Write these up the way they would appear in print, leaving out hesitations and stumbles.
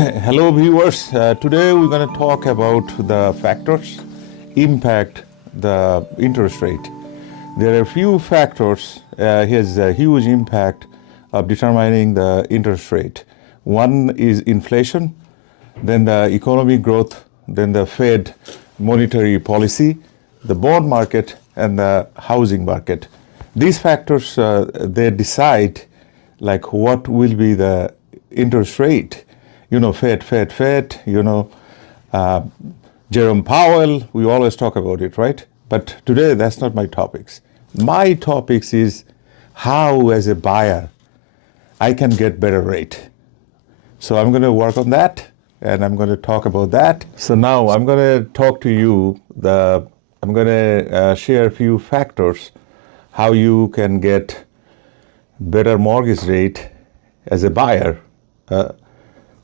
Hello viewers, today we're going to talk about the factors impact the interest rate. There are a few factors has a huge impact of determining the interest rate. One is inflation, then the economic growth, then the Fed monetary policy, the bond market, and the housing market. These factors, they decide like what will be the interest rate. You know, Fed, Jerome Powell, we always talk about it, right? But today, that's not my topics. My topics is how, as a buyer, I can get better rate. So I'm going to work on that, and I'm going to talk about that. So now I'm going to talk to you, I'm going to share a few factors, how you can get better mortgage rate as a buyer.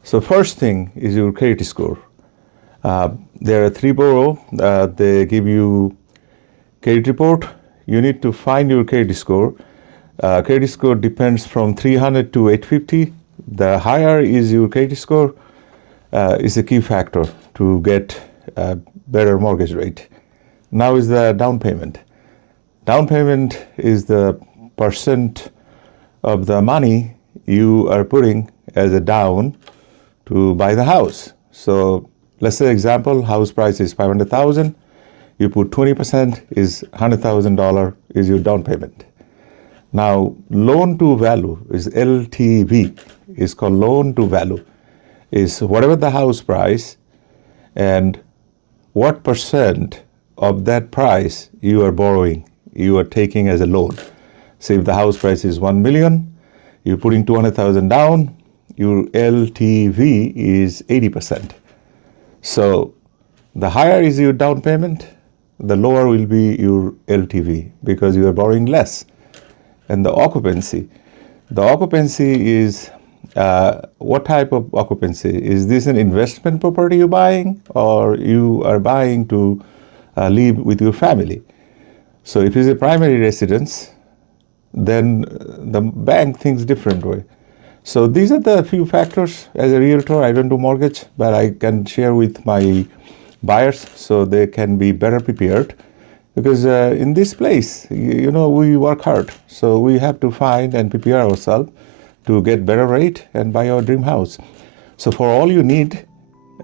So first thing is your credit score. There are three bureaus. They give you credit report. You need to find your credit score. Credit score depends from 300 to 850. The higher is your credit score is a key factor to get a better mortgage rate. Now is the down payment. Down payment is the percent of the money you are putting as a down to buy the house. So let's say example, house price is $500,000. You put 20% is $100,000 is your down payment. Now loan to value is LTV. It's called loan to value. Is whatever the house price and what percent of that price you are borrowing, you are taking as a loan. So if the house price is 1 million, you're putting 200,000 down, your LTV is 80%. So the higher is your down payment, the lower will be your LTV because you are borrowing less. And the occupancy is what type of occupancy? Is this an investment property you're buying, or you are buying to live with your family? So if it's a primary residence, then the bank thinks different way. So these are the few factors. As a realtor, I don't do mortgage, but I can share with my buyers so they can be better prepared. Because in this place, you know, we work hard. So we have to find and prepare ourselves to get better rate and buy our dream house. So for all you need,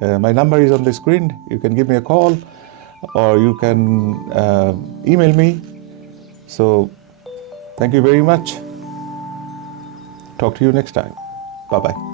my number is on the screen. You can give me a call or you can email me. So thank you very much. Talk to you next time. Bye-bye.